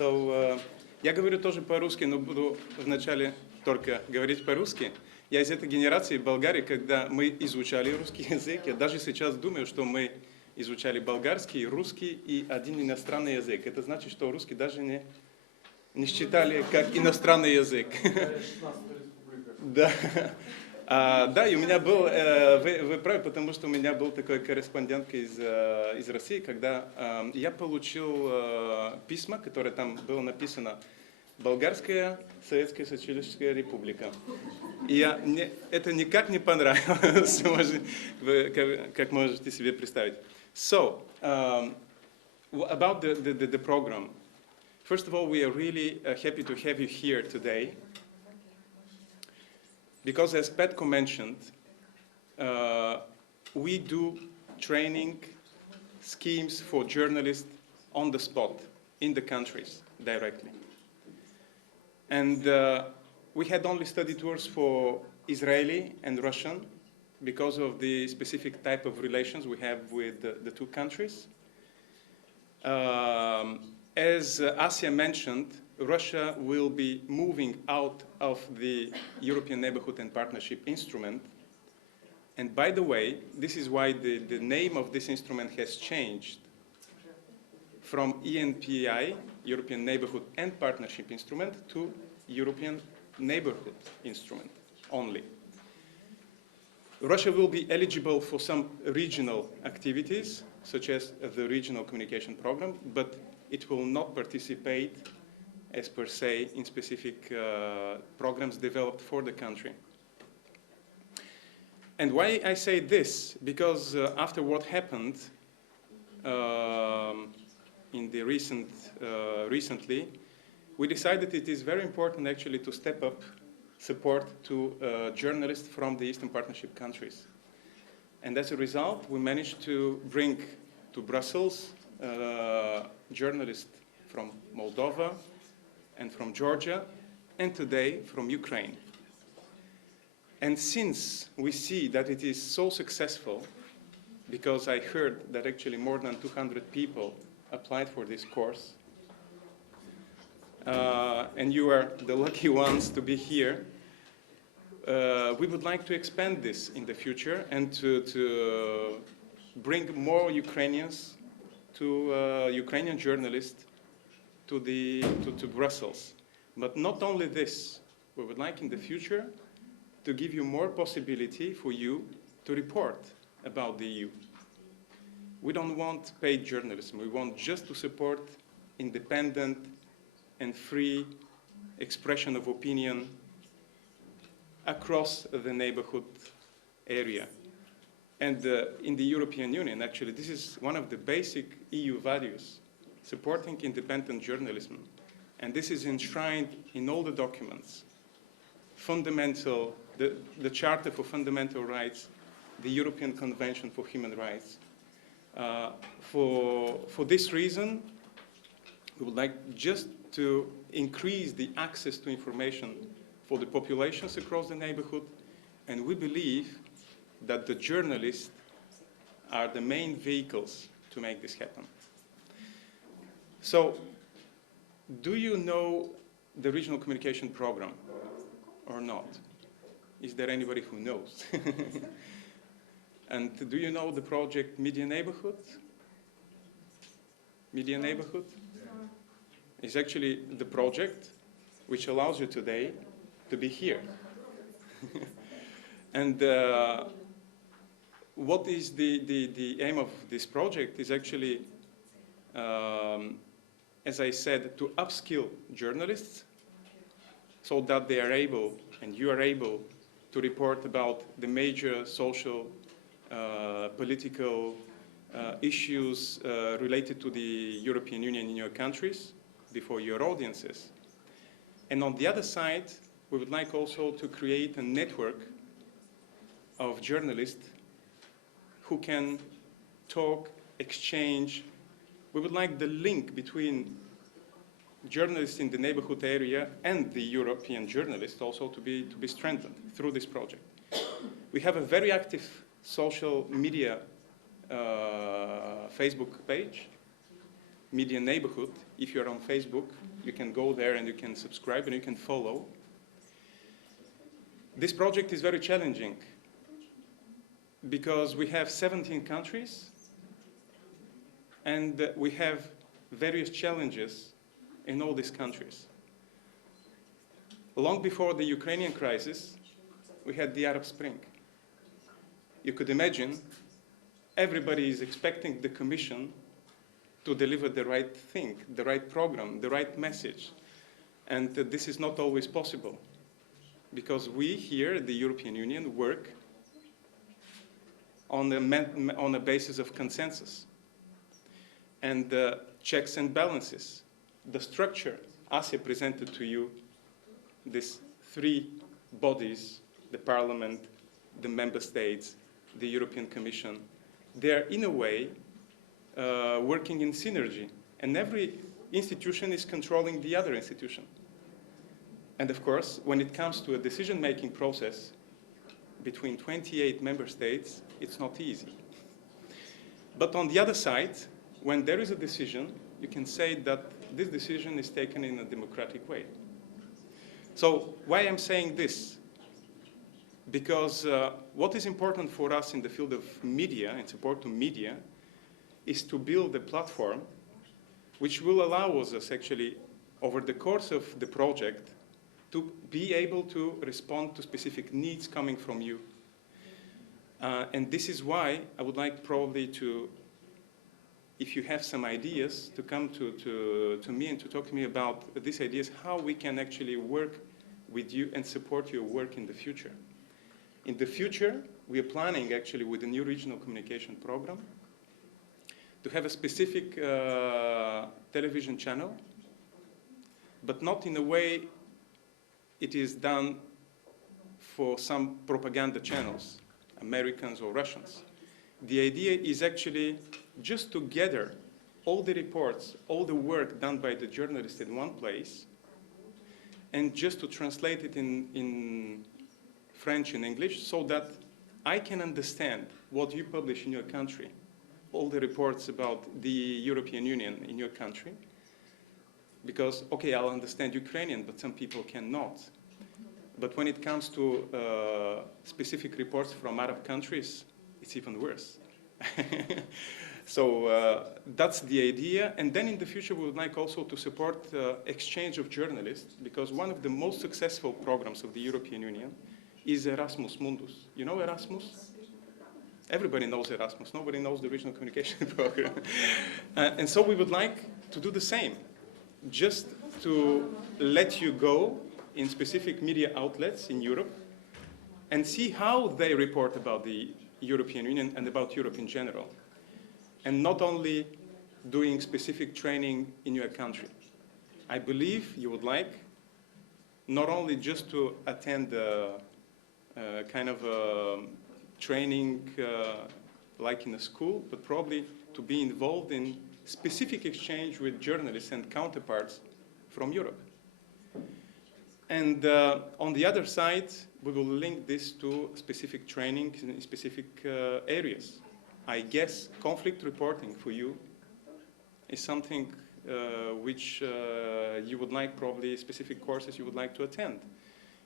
Я говорю тоже по-русски, но буду вначале только говорить по-русски. Я из этой генерации в Болгарии, когда мы изучали русский язык, я даже сейчас думаю, что мы изучали болгарский, русский и один иностранный язык. Это значит, что русский даже не считали как иностранный язык. Да. Да, и у меня был, вы правы, потому что у меня был такой корреспондент из России, когда я получил письма, которые там было написано «Болгарская Советская Социалистическая Республика». И это никак не понравилось, как можете себе представить. So, about the program. First of all, we are really happy to have you here today. Because as Petko mentioned, we do training schemes for journalists on the spot, in the countries, directly. And we had only study tours for Israeli and Russian because of the specific type of relations we have with the two countries. As Asia mentioned, Russia will be moving out of the European Neighborhood and Partnership Instrument. And by the way, this is why the name of this instrument has changed from ENPI, European Neighborhood and Partnership Instrument, to European Neighborhood Instrument only. Russia will be eligible for some regional activities, such as the Regional Communication Program, but it will not participate as per se in specific programs developed for the country. And why I say this? Because after what happened in the recently, we decided it is very important actually to step up support to journalists from the Eastern Partnership countries. And as a result, we managed to bring to Brussels journalists from Moldova and from Georgia, and today from Ukraine. And since we see that it is so successful, because I heard that actually more than 200 people applied for this course, and you are the lucky ones to be here, we would like to expand this in the future and to bring more Ukrainians, Ukrainian journalists to Brussels. But not only this, we would like in the future to give you more possibility for you to report about the EU. We don't want paid journalism. We want just to support independent and free expression of opinion across the neighborhood area. And in the European Union, actually, this is one of the basic EU values, supporting independent journalism. And this is enshrined in all the documents. The Charter for Fundamental Rights, the European Convention for Human Rights. For this reason, we would like just to increase the access to information for the populations across the neighborhood, and we believe that the journalists are the main vehicles to make this happen. So, do you know the Regional Communication Program or not? Is there anybody who knows? And do you know the project Media Neighborhood? Media Neighborhood? Is actually the project which allows you today to be here. And what is the aim of this project is actually, as I said, to upskill journalists so that they are able, and you are able, to report about the major social, political issues related to the European Union in your countries before your audiences. And on the other side, we would like also to create a network of journalists who can talk, exchange. We would like the link between journalists in the neighborhood area and the European journalists also to be strengthened through this project. We have a very active social media Facebook page, Media Neighborhood, If you're on Facebook, you can go there and you can subscribe and you can follow. This project is very challenging because we have 17 countries and we have various challenges in all these countries. Long before the Ukrainian crisis, we had the Arab Spring. You could imagine everybody is expecting the Commission to deliver the right thing, the right program, the right message. And this is not always possible because we here at the European Union work on a basis of consensus and checks and balances. The structure, as I presented to you, these three bodies, the Parliament, the Member States, the European Commission, they are in a way working in synergy, and every institution is controlling the other institution. And of course, when it comes to a decision-making process between 28 member states, it's not easy. But on the other side, when there is a decision, you can say that this decision is taken in a democratic way. So why I'm saying this? Because what is important for us in the field of media and support to media is to build a platform which will allow us actually, over the course of the project, to be able to respond to specific needs coming from you. And this is why I would like probably to, if you have some ideas, to come to me and to talk to me about these ideas, how we can actually work with you and support your work in the future. In the future, we are planning actually with the new regional communication program to have a specific television channel, but not in a way it is done for some propaganda channels, Americans or Russians. The idea is actually just to gather all the reports, all the work done by the journalists in one place, and just to translate it in French and English so that I can understand what you publish in your country, all the reports about the European Union in your country. Because, okay, I'll understand Ukrainian, but some people cannot. But when it comes to specific reports from Arab countries, it's even worse. So that's the idea. And then in the future, we would like also to support exchange of journalists, because one of the most successful programs of the European Union is Erasmus Mundus. You know Erasmus? Everybody knows Erasmus. Nobody knows the regional communication program. And so we would like to do the same, just to let you go in specific media outlets in Europe and see how they report about the European Union and about Europe in general. And not only doing specific training in your country. I believe you would like not only just to attend kind of a training like in a school, but probably to be involved in specific exchange with journalists and counterparts from Europe. And on the other side, we will link this to specific training in specific areas. I guess conflict reporting for you is something which you would like, probably specific courses you would like to attend.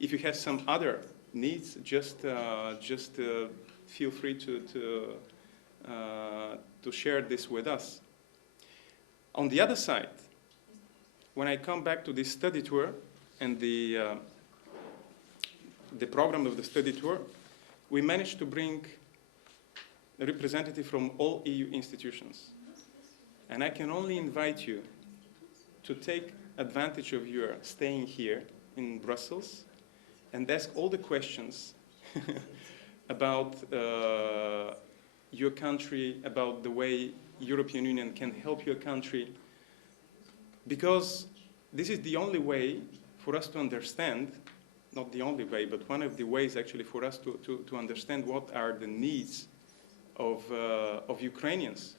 If you have some other needs, just feel free to share this with us. On the other side, when I come back to this study tour and the program of the study tour, we managed to bring a representative from all EU institutions. And I can only invite you to take advantage of your staying here in Brussels and ask all the questions about your country, about the way European Union can help your country, because this is the only way for us to understand, not the only way, but one of the ways actually for us to understand what are the needs of Ukrainians.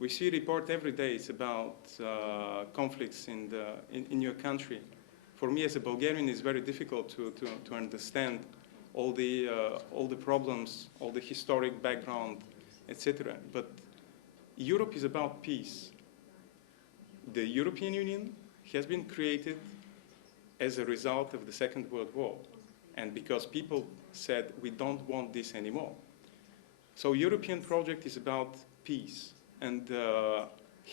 We see a report every day, it's about conflicts in your country. For me as a Bulgarian, it's very difficult to understand all the problems, all the historic background, etc. But Europe is about peace. the European Union has been created as a result of the Second World War, and because people said, we don't want this anymore. So European project is about peace, and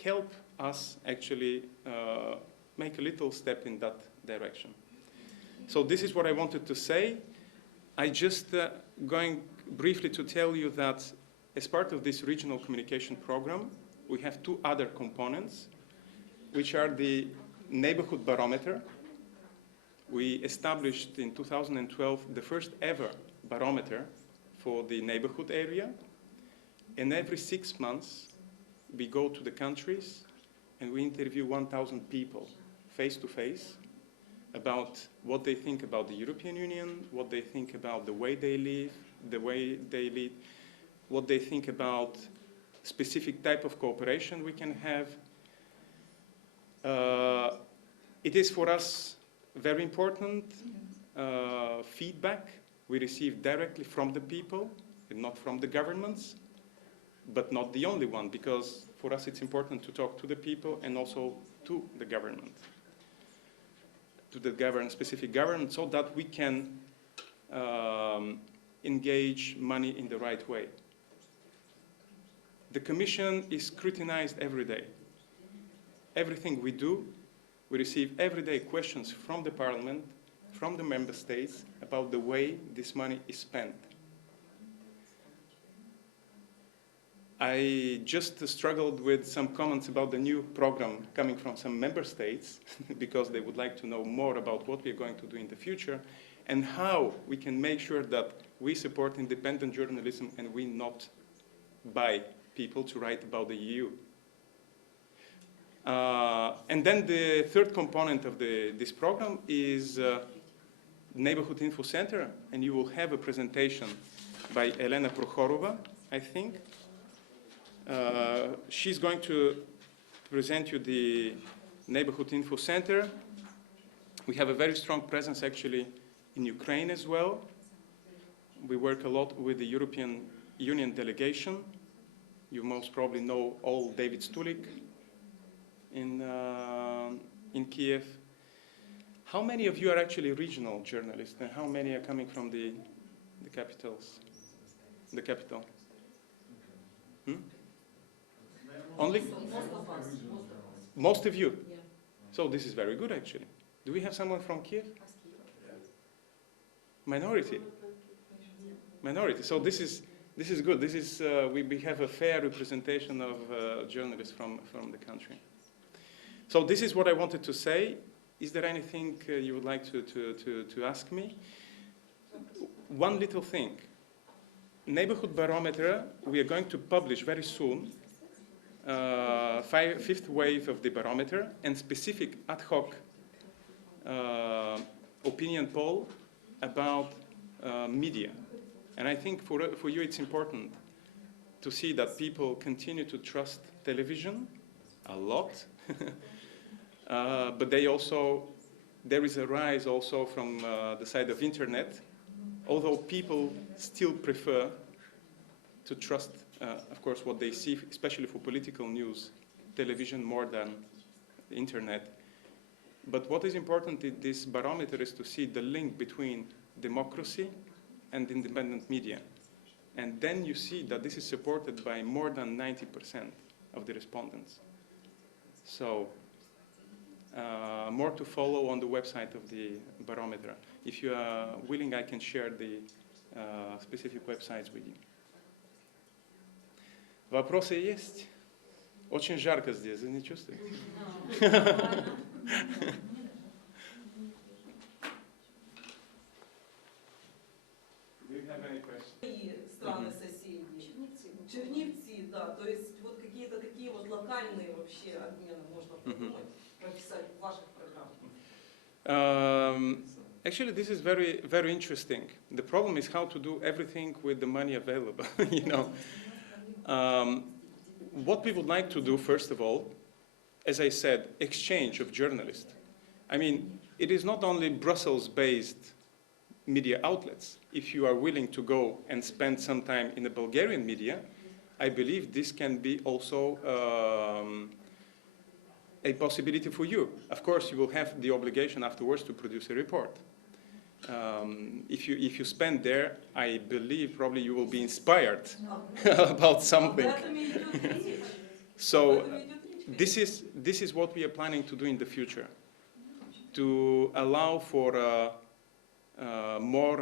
help us actually make a little step in that direction. So this is what I wanted to say. I just going briefly to tell you that as part of this regional communication program, we have two other components, which are the neighborhood barometer. We established in 2012 the first ever barometer for the neighborhood area. And every 6 months, we go to the countries and we interview 1,000 people face to face about what they think about the European Union, what they think about the way they live, what they think about specific type of cooperation we can have. It is for us very important feedback we receive directly from the people and not from the governments, but not the only one, because for us it's important to talk to the people and also to the government, to the specific government, so that we can engage money in the right way. The Commission is scrutinized every day. Everything we do, we receive every day questions from the Parliament, from the Member States, about the way this money is spent. I just struggled with some comments about the new program coming from some Member States, because they would like to know more about what we are going to do in the future, and how we can make sure that we support independent journalism and we not buy people to write about the EU. And then the third component of this program is Neighborhood Info Center, and you will have a presentation by Elena Prokhorova, I think. She's going to present you the Neighborhood Info Center. We have a very strong presence actually in Ukraine as well. We work a lot with the European Union delegation. You most probably know all David Stulik in Kiev. How many of you are actually regional journalists, and how many are coming from the capitals? The capital? Only? Most of you? Yeah. So this is very good, actually. Do we have someone from Kiev? Minority. Minority. So this is good. This is we have a fair representation of journalists from the country. So this is what I wanted to say. Is there anything you would like to ask me? One little thing. Neighborhood barometer, we are going to publish very soon, fifth wave of the barometer, and specific ad hoc opinion poll about media. And I think for you it's important to see that people continue to trust television a lot, but there is a rise also from the side of internet, although people still prefer to trust, of course, what they see, especially for political news, television more than the internet. But what is important in this barometer is to see the link between democracy and independent media. And then you see that this is supported by more than 90% of the respondents. So more to follow on the website of the barometer. If you are willing, I can share the specific websites with you. Вопросы есть? Очень жарко здесь, вы не чувствуете? Do you have any questions? И страны соседние. Чернівцы, да. То есть вот какие-то такие вот локальные вообще обмены можно придумать, прописать в ваших программах. Actually, this is very, very interesting. The problem is how to do everything with the money available, you know. What we would like to do, first of all, as I said, exchange of journalists. I mean, it is not only Brussels-based media outlets. If you are willing to go and spend some time in the Bulgarian media, I believe this can be also a possibility for you. Of course, you will have the obligation afterwards to produce a report. If you spend there, I believe probably you will be inspired about something. So this is what we are planning to do in the future, to allow for more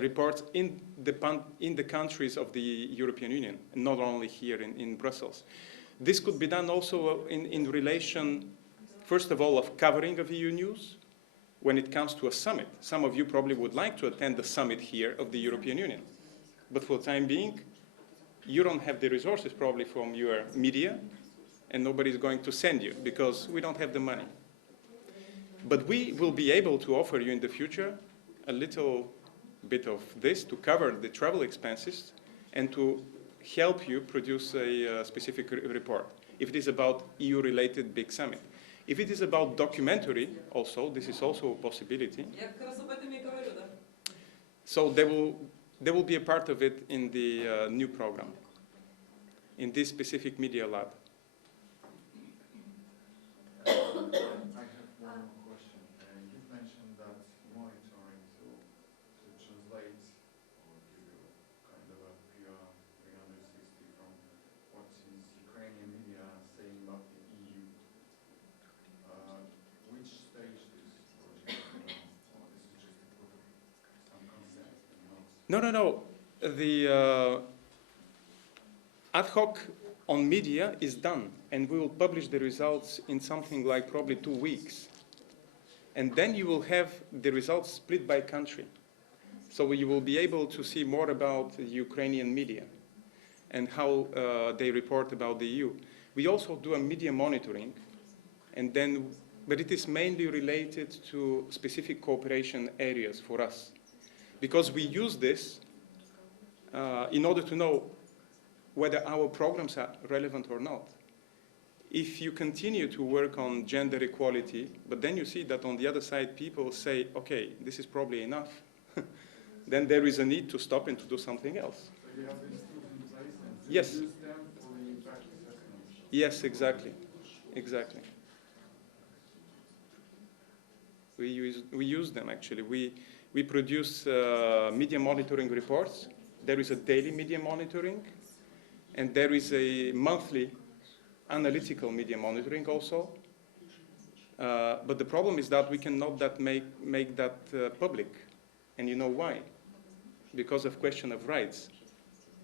reports in the countries of the European Union, not only here in Brussels. This could be done also in relation, first of all, of covering of EU news when it comes to a summit. Some of you probably would like to attend the summit here of the European Union. But for the time being, you don't have the resources probably from your media, and nobody's going to send you because we don't have the money. But we will be able to offer you in the future a little bit of this to cover the travel expenses and to help you produce a specific report. If it is about EU-related big summit. If it is about documentary also, this is also a possibility. So there will be a part of it in the new program, in this specific media lab. I have one more question. You've mentioned that monitoring to translate or give you kind of a PR 360 from what is Ukrainian media saying about the EU. Which stage this project is now, or this is just a proof of some concept and not? No. The ad hoc on media is done, and we will publish the results in something like probably 2 weeks. And then you will have the results split by country. So you will be able to see more about the Ukrainian media and how they report about the EU. We also do a media monitoring, but it is mainly related to specific cooperation areas for us. Because we use this in order to know whether our programs are relevant or not. If you continue to work on gender equality, but then you see that on the other side people say, okay, this is probably enough, then there is a need to stop and to do something else. So you have these tools in place and Yes. use them for the impact assessment? Yes, exactly. We use them actually. We produce media monitoring reports. There is a daily media monitoring, and there is a monthly analytical media monitoring also. But the problem is that we cannot make that public. And you know why? Because of question of rights.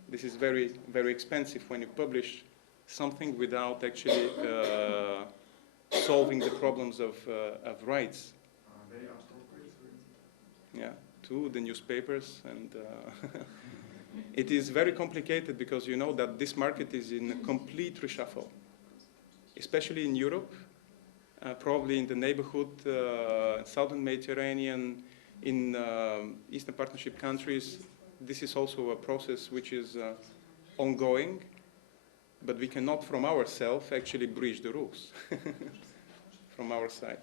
This is very, very expensive when you publish something without actually solving the problems of rights. They appropriate To the newspapers, and it is very complicated because you know that this market is in a complete reshuffle, especially in Europe, probably in the neighborhood, Southern Mediterranean, in Eastern Partnership countries. This is also a process which is ongoing, but we cannot from ourselves actually breach the rules from our side.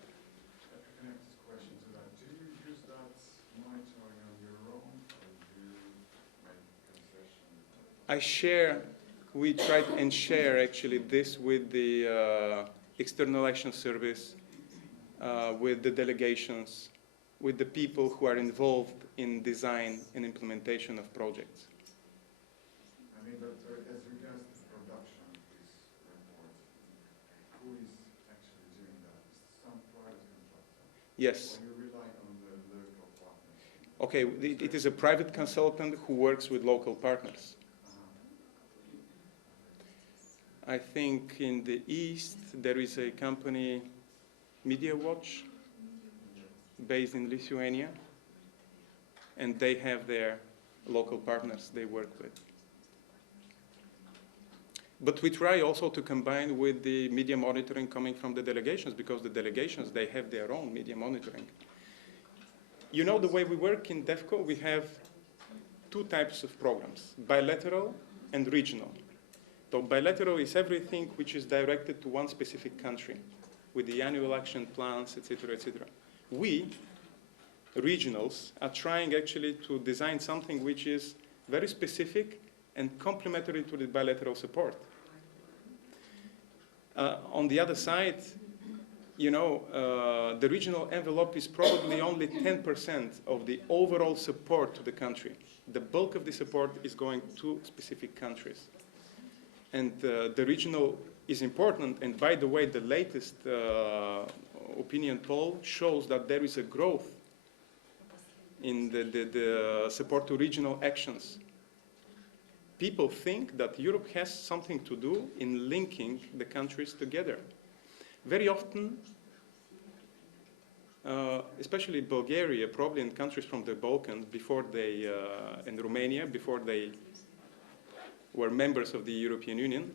We try and share actually this with the External Action Service, with the delegations, with the people who are involved in design and implementation of projects. I mean, but as regards to production of this report, who is actually doing that? Is some private contractor? Yes. Or you rely on the local partners? Okay, it is a private consultant who works with local partners. I think in the East there is a company, Media Watch, based in Lithuania, and they have their local partners they work with. But we try also to combine with the media monitoring coming from the delegations, because the delegations, they have their own media monitoring. You know the way we work in DevCo, we have 2 types of programs, bilateral and regional. So bilateral is everything which is directed to one specific country, with the annual action plans, etc., etc. We, regionals, are trying actually to design something which is very specific and complementary to the bilateral support. On the other side, you know, the regional envelope is probably only 10% of the overall support to the country. The bulk of the support is going to specific countries. And the regional is important, and by the way, the latest opinion poll shows that there is a growth in the support to regional actions. People think that Europe has something to do in linking the countries together. Very often, especially Bulgaria, probably in countries from the Balkans, before they, and Romania, before they were members of the European Union,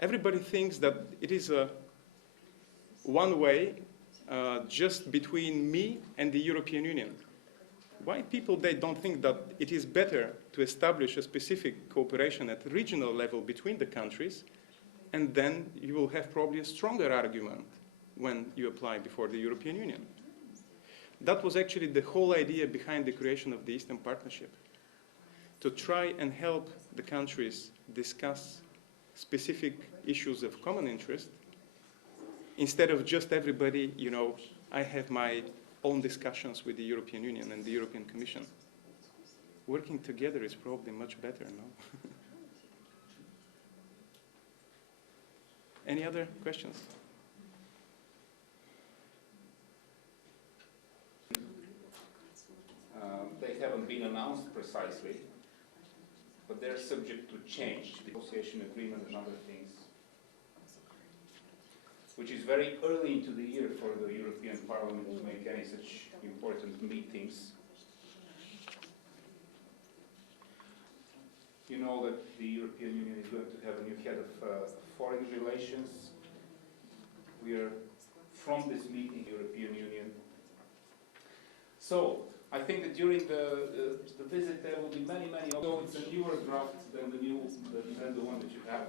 everybody thinks that it is a one way just between me and the European Union. Why people, they don't think that it is better to establish a specific cooperation at regional level between the countries, and then you will have probably a stronger argument when you apply before the European Union. That was actually the whole idea behind the creation of the Eastern Partnership, to try and help the countries discuss specific issues of common interest, instead of just everybody, you know, I have my own discussions with the European Union and the European Commission. Working together is probably much better, no? Any other questions? They haven't been announced precisely, but they're subject to change, the association agreement and other things, which is very early into the year for the European Parliament to make any such important meetings. You know that the European Union is going to have a new head of foreign relations. We are from this meeting, European Union. So, I think that during the visit there will be many, so it's a newer draft than the one that you have.